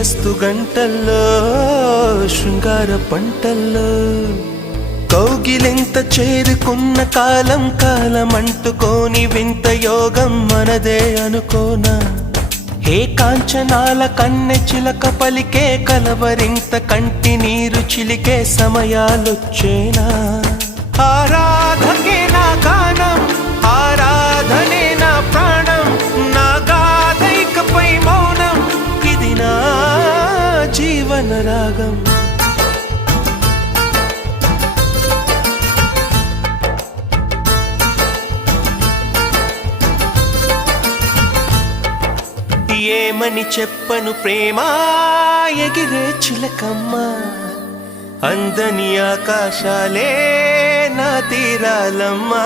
శ్రీరస్తు గంటల్లో శృంగార పంటల్లో కౌగిలింత చేరుకున్న కాలం కాలం అంటుకోని వింత యోగం మనదే అనుకోనా హే కాంచనాల కన్నె చిలక పలికే కలవరింత కంటి నీరు చిలికే సమయాలొచ్చేనా ఆరాధకే నా గానం ఆరాధనే నా ప్రాణం నా గాథైకపై మౌనం ఇది నా జీవన రాగం ఏమని చెప్పను ప్రేమ ఎగిరే చిలకమ్మ అందని ఆకాశాలే నా తీరాలమ్మా